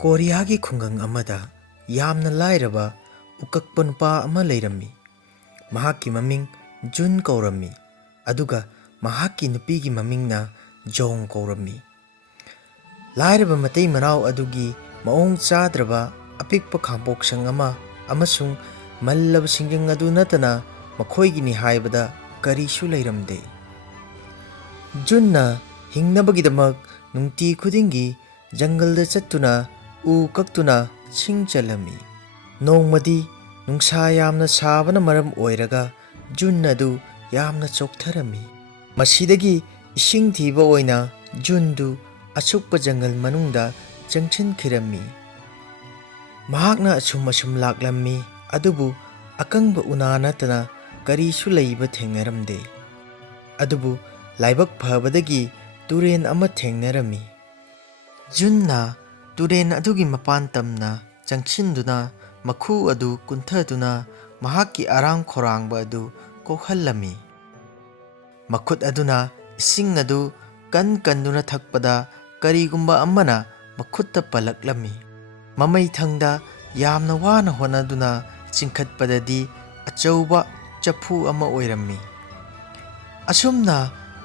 ꯀꯣꯔꯤꯌꯥꯒꯤ ꯈꯨꯡꯒꯪ ꯑꯃꯗ ꯌꯥꯝꯅ ꯂꯥꯏꯔꯕ ꯎꯀꯛꯄ ꯅꯨꯄꯥ ꯑꯃ ꯂꯩꯔꯝꯃꯤ꯫ ꯃꯍꯥꯛꯀꯤ ꯃꯃꯤꯡ ꯖꯨꯟ ꯀꯧꯔꯝꯃꯤ, ꯑꯗꯨꯒ ꯃꯍꯥꯛꯀꯤ ꯅꯨꯄꯤꯒꯤ ꯃꯃꯤꯡꯅ ꯖꯣꯡ ꯀꯧꯔꯝꯃꯤ꯫ ꯂꯥꯏꯔꯕ ꯃꯇꯩ ꯃꯅꯥꯎ ꯑꯗꯨꯒꯤ ꯃꯑꯣꯡ ꯆꯥꯗ꯭ꯔꯕ ꯑꯄꯤꯛꯄ ꯈꯥꯡꯄꯣꯛꯁꯪ ꯑꯃ ꯑꯃꯁꯨꯡ ꯃꯜꯂꯕ ꯁꯤꯡꯖꯪ ꯑꯗꯨ ꯅꯠꯇꯅ ꯃꯈꯣꯏꯒꯤꯅꯤ ꯍꯥꯏꯕꯗ ꯀꯔꯤꯁꯨ ꯂꯩꯔꯝꯗꯦ꯫ ꯖꯨꯟꯅ ꯍꯤꯡꯅꯕꯒꯤꯗꯃꯛ ꯅꯨꯡꯇꯤ ꯈꯨꯗꯤꯡꯒꯤ ꯖꯪꯒꯜꯗ ꯆꯠꯇꯨꯅ ꯎ ꯀꯛꯇꯨꯅ ꯁꯤꯡ ꯆꯜꯂꯝꯃꯤ꯫ ꯅꯣꯡꯃꯗꯤ ꯅꯨꯡꯁꯥ ꯌꯥꯝꯅ ꯁꯥꯕꯅ ꯃꯔꯝ ꯑꯣꯏꯔꯒ ꯖꯨꯟ ꯑꯗꯨ ꯌꯥꯝꯅ ꯆꯣꯛꯊꯔꯝꯃꯤ꯫ ꯃꯁꯤꯗꯒꯤ ꯏꯁꯤꯡ ꯊꯤꯕ ꯑꯣꯏꯅ ꯖꯨꯟꯗꯨ ꯑꯁꯨꯛꯄ ꯖꯪꯒꯜ ꯃꯅꯨꯡꯗ ꯆꯪꯁꯤꯟꯈꯤꯔꯝꯃꯤ꯫ ꯃꯍꯥꯛꯅ ꯑꯁꯨꯝ ꯂꯥꯛꯂꯝꯃꯤ, ꯑꯗꯨꯕꯨ ꯑꯀꯪꯕ ꯎꯅꯥ ꯅꯠꯇꯅ ꯀꯔꯤꯁꯨ ꯂꯩꯕ ꯊꯦꯡꯅꯔꯝꯗꯦ꯫ ꯑꯗꯨꯕꯨ ꯂꯥꯏꯕꯛ ꯐꯕꯗꯒꯤ ꯇꯨꯔꯦꯟ ꯑꯃ ꯊꯦꯡꯅꯔꯝꯃꯤ꯫ ꯖꯨꯟꯅ ꯇꯨꯔꯦꯟ ꯑꯗꯨꯒꯤ ꯃꯄꯥꯟ ꯇꯝꯅ ꯆꯪꯁꯤꯟꯗꯨꯅ ꯃꯈꯨ ꯑꯗꯨ ꯀꯨꯟꯊꯗꯨꯅ ꯃꯍꯥꯛꯀꯤ ꯑꯔꯥꯝ ꯈꯧꯔꯥꯡꯕ ꯑꯗꯨ ꯀꯣꯛꯍꯜꯂꯝꯃꯤ꯫ ꯃꯈꯨꯠ ꯑꯗꯨꯅ ꯏꯁꯤꯡ ꯑꯗꯨ ꯀꯟꯗꯨꯅ ꯊꯛꯄꯗ ꯀꯔꯤꯒꯨꯝꯕ ꯑꯃꯅ ꯃꯈꯨꯠꯇ ꯄꯜꯂꯛꯂꯝꯃꯤ꯫ ꯃꯃꯩꯊꯪꯗ ꯌꯥꯝꯅ ꯋꯥꯅ ꯍꯣꯠꯅꯗꯨꯅ ꯆꯤꯡꯈꯠꯄꯗꯗꯤ ꯑꯆꯧꯕ ꯆꯐꯨ ꯑꯃ ꯑꯣꯏꯔꯝꯃꯤ꯫ ꯑꯁꯨꯝꯅ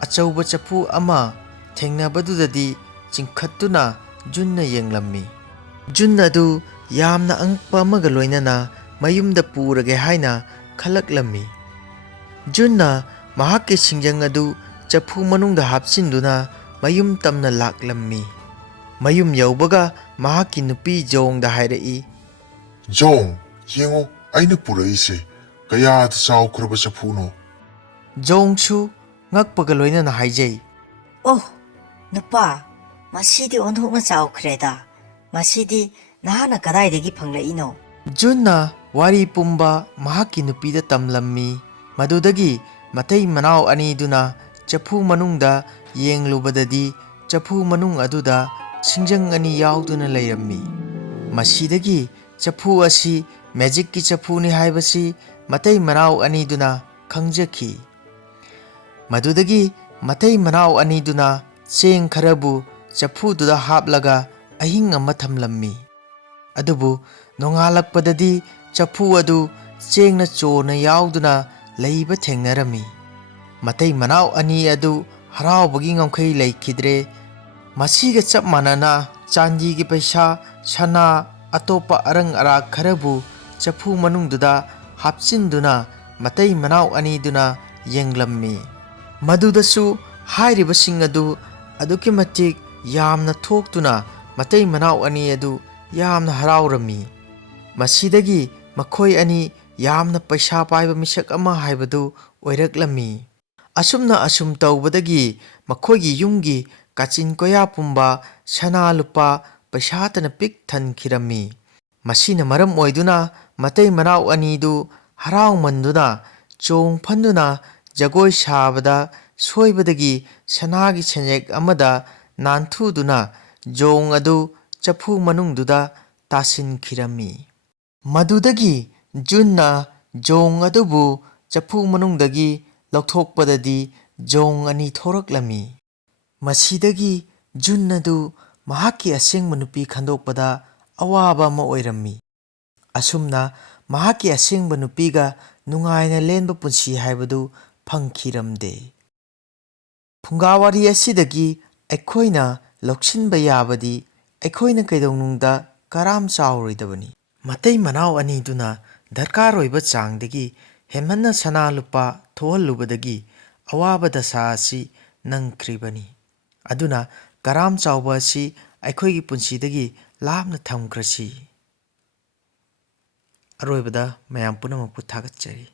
ꯑꯆꯧꯕ ꯆꯐꯨ ꯑꯃ ꯊꯦꯡꯅꯕꯗꯨꯗꯗꯤ ꯆꯤꯡꯈꯠꯇꯨꯅ ꯖꯨꯟꯅ ꯌꯦꯡꯂꯝꯃꯤ꯫ ꯖꯨꯟ ꯑꯗꯨ ꯌꯥꯝꯅ ꯑꯉꯛꯄ ꯑꯃꯒ ꯂꯣꯏꯅꯅ ꯃꯌꯨꯝꯗ ꯄꯨꯔꯒꯦ ꯍꯥꯏꯅ ꯈꯜꯂꯛꯂꯝꯃꯤ꯫ ꯖꯨꯟꯅ ꯃꯍꯥꯛꯀꯤ ꯁꯤꯡꯖꯪ ꯑꯗꯨ ꯆꯐꯨ ꯃꯅꯨꯡꯗ ꯍꯥꯞꯆꯤꯟꯗꯨꯅ ꯃꯌꯨꯝ ꯇꯝꯅ ꯂꯥꯛꯂꯝꯃꯤ꯫ ꯃꯌꯨꯝ ꯌꯧꯕꯒ ꯃꯍꯥꯛꯀꯤ ꯅꯨꯄꯤ ꯖꯣꯡꯗ ꯍꯥꯏꯔꯛꯏ, "ꯖꯣꯡ, ꯌꯦꯡꯉꯨ, ꯑꯩꯅ ꯄꯨꯔꯛꯏꯁꯦ ꯀꯌꯥꯗ ꯆꯥꯎꯈ꯭ꯔꯕ ꯆꯐꯨꯅꯣ!" ꯖꯣꯡꯁꯨ ꯉꯛꯄꯒ ꯂꯣꯏꯅꯅ ꯍꯥꯏꯖꯩ, "ꯑꯣ ꯅꯨꯄꯥ, ꯃꯁꯤꯗꯤ ꯑꯣꯟꯊꯣꯛꯅ ꯆꯥꯎꯈ꯭ꯔꯦꯗ! ꯃꯁꯤꯗꯤ ꯅꯍꯥꯛꯅ ꯀꯗꯥꯏꯗꯒꯤ ꯐꯪꯂꯛꯏꯅꯣ?" ꯖꯨꯟꯅ ꯋꯥꯔꯤ ꯄꯨꯝꯕ ꯃꯍꯥꯛꯀꯤ ꯅꯨꯄꯤꯗ ꯇꯝꯂꯝꯃꯤ꯫ ꯃꯗꯨꯗꯒꯤ ꯃꯇꯩ ꯃꯅꯥꯎ ꯑꯅꯤꯗꯨꯅ ꯆꯐꯨ ꯃꯅꯨꯡꯗ ꯌꯦꯡꯂꯨꯕꯗꯗꯤ ꯆꯐꯨ ꯃꯅꯨꯡ ꯑꯗꯨꯗ ꯁꯤꯡꯖꯪ ꯑꯅꯤ ꯌꯥꯎꯗꯨꯅ ꯂꯩꯔꯝꯃꯤ꯫ ꯃꯁꯤꯗꯒꯤ ꯆꯐꯨ ꯑꯁꯤ ꯃꯦꯖꯤꯛꯀꯤ ꯆꯐꯨꯅꯤ ꯍꯥꯏꯕꯁꯤ ꯃꯇꯩ ꯃꯅꯥꯎ ꯑꯅꯤꯗꯨꯅ ꯈꯪꯖꯈꯤ꯫ ꯃꯗꯨꯗꯒꯤ ꯃꯇꯩ ꯃꯅꯥꯎ ꯑꯅꯤꯗꯨꯅ ꯆꯦꯡ ꯈꯔꯕꯨ ꯆꯐꯨꯗꯨꯗ ꯍꯥꯞꯂꯒ ꯑꯍꯤꯡ ꯑꯃ ꯊꯝꯂꯝꯃꯤ꯫ ꯑꯗꯨꯕꯨ ꯅꯣꯡꯉꯥꯜꯂꯛꯄꯗꯗꯤ ꯆꯐꯨ ꯑꯗꯨ ꯆꯦꯡꯅ ꯆꯣꯅ ꯌꯥꯎꯗꯨꯅ ꯂꯩꯕ ꯊꯦꯡꯅꯔꯝꯃꯤ꯫ ꯃꯇꯩ ꯃꯅꯥꯎ ꯑꯅꯤ ꯑꯗꯨ ꯍꯔꯥꯎꯕꯒꯤ ꯉꯝꯈꯩ ꯂꯩꯈꯤꯗ꯭ꯔꯦ꯫ ꯃꯁꯤꯒ ꯆꯞ ꯃꯥꯟꯅꯅ ꯆꯥꯟꯗꯤꯒꯤ ꯄꯩꯁꯥ, ꯁꯅꯥ, ꯑꯇꯣꯞꯄ ꯑꯔꯪ ꯑꯔꯥꯛ ꯈꯔꯕꯨ ꯆꯐꯨ ꯃꯅꯨꯡꯗꯨꯗ ꯍꯥꯞꯆꯤꯟꯗꯨꯅ ꯃꯇꯩ ꯃꯅꯥꯎ ꯑꯅꯤꯗꯨꯅ ꯌꯦꯡꯂꯝꯃꯤ꯫ ꯃꯗꯨꯗꯁꯨ ꯍꯥꯏꯔꯤꯕꯁꯤꯡ ꯑꯗꯨ ꯑꯗꯨꯛꯀꯤ ꯃꯇꯤꯛ ꯌꯥꯝꯅ ꯊꯣꯛꯇꯨꯅ ꯃꯇꯩ ꯃꯅꯥꯎ ꯑꯅꯤ ꯑꯗꯨ ꯌꯥꯝꯅ ꯍꯔꯥꯎꯔꯝꯃꯤ꯫ ꯃꯁꯤꯗꯒꯤ ꯃꯈꯣꯏ ꯑꯅꯤ ꯌꯥꯝꯅ ꯄꯩꯁꯥ ꯄꯥꯏꯕ ꯃꯤꯁꯛ ꯑꯃ ꯍꯥꯏꯕꯗꯨ ꯑꯣꯏꯔꯛꯂꯝꯃꯤ꯫ ꯑꯁꯨꯝ ꯇꯧꯕꯗꯒꯤ ꯃꯈꯣꯏꯒꯤ ꯌꯨꯝꯒꯤ ꯀꯥꯆꯤꯟ ꯀꯣꯌꯥ ꯄꯨꯝꯕ ꯁꯅꯥ ꯂꯨꯄꯥ ꯄꯩꯁꯥꯇꯅ ꯄꯤꯛ ꯊꯟꯈꯤꯔꯝꯃꯤ꯫ ꯃꯁꯤꯅ ꯃꯔꯝ ꯑꯣꯏꯗꯨꯅ ꯃꯇꯩ ꯃꯅꯥꯎ ꯑꯅꯤꯗꯨ ꯍꯔꯥꯎꯃꯟꯗꯨꯅ ꯆꯣꯡ ꯐꯟꯗꯨꯅ ꯖꯒꯣꯏ ꯁꯥꯕꯗ ꯁꯣꯏꯕꯗꯒꯤ ꯁꯅꯥꯒꯤ ꯁꯦꯟꯌꯦꯛ ꯑꯃꯗ ꯅꯥꯟꯊꯨꯗꯨꯅ ꯖꯣꯡ ꯑꯗꯨ ꯆꯐꯨ ꯃꯅꯨꯡꯗꯨꯗ ꯇꯥꯁꯤꯟꯈꯤꯔꯝꯃꯤ꯫ ꯃꯗꯨꯗꯒꯤ ꯖꯨꯟꯅ ꯖꯣꯡ ꯑꯗꯨꯕꯨ ꯆꯐꯨ ꯃꯅꯨꯡꯗꯒꯤ ꯂꯧꯊꯣꯛꯄꯗꯗꯤ ꯖꯣꯡ ꯑꯅꯤ ꯊꯣꯔꯛꯂꯝꯃꯤ꯫ ꯃꯁꯤꯗꯒꯤ ꯖꯨꯟ ꯑꯗꯨ ꯃꯍꯥꯛꯀꯤ ꯑꯁꯦꯡꯕ ꯅꯨꯄꯤ ꯈꯪꯗꯣꯛꯄꯗ ꯑꯋꯥꯕ ꯑꯃ ꯑꯣꯏꯔꯝꯃꯤ꯫ ꯑꯁꯨꯝꯅ ꯃꯍꯥꯛꯀꯤ ꯑꯁꯦꯡꯕ ꯅꯨꯄꯤꯒ ꯅꯨꯡꯉꯥꯏꯅ ꯂꯦꯟꯕ ꯄꯨꯟꯁꯤ ꯍꯥꯏꯕꯗꯨ ꯐꯪꯈꯤꯔꯝꯗꯦ꯫ ꯐꯨꯡꯒꯥꯋꯥꯔꯤ ꯑꯁꯤꯗꯒꯤ ꯑꯩꯈꯣꯏꯅ ꯂꯧꯁꯤꯟꯕ ꯌꯥꯕꯗꯤ ꯑꯩꯈꯣꯏꯅ ꯀꯩꯗꯧꯅꯨꯡꯗ ꯀꯔꯥꯝ ꯆꯥꯎꯔꯣꯏꯗꯕꯅꯤ꯫ ꯃꯇꯩ ꯃꯅꯥꯎ ꯑꯅꯤꯗꯨꯅ ꯗꯔꯀꯥꯔ ꯑꯣꯏꯕ ꯆꯥꯡꯗꯒꯤ ꯍꯦꯟꯃꯟꯅ ꯁꯅꯥ ꯂꯨꯄꯥ ꯊꯣꯛꯍꯜꯂꯨꯕꯗꯒꯤ ꯑꯋꯥꯕ ꯗꯁꯥ ꯑꯁꯤ ꯅꯪꯈ꯭ꯔꯤꯕꯅꯤ꯫ ꯑꯗꯨꯅ ꯀꯔꯥꯝ ꯆꯥꯎꯕ ꯑꯁꯤ ꯑꯩꯈꯣꯏꯒꯤ ꯄꯨꯟꯁꯤꯗꯒꯤ ꯂꯥꯞꯅ ꯊꯝꯈ꯭ꯔꯁꯤ꯫ ꯑꯔꯣꯏꯕꯗ ꯃꯌꯥꯝ ꯄꯨꯝꯅꯃꯛꯄꯨ ꯊꯥꯒꯠꯆꯔꯤ꯫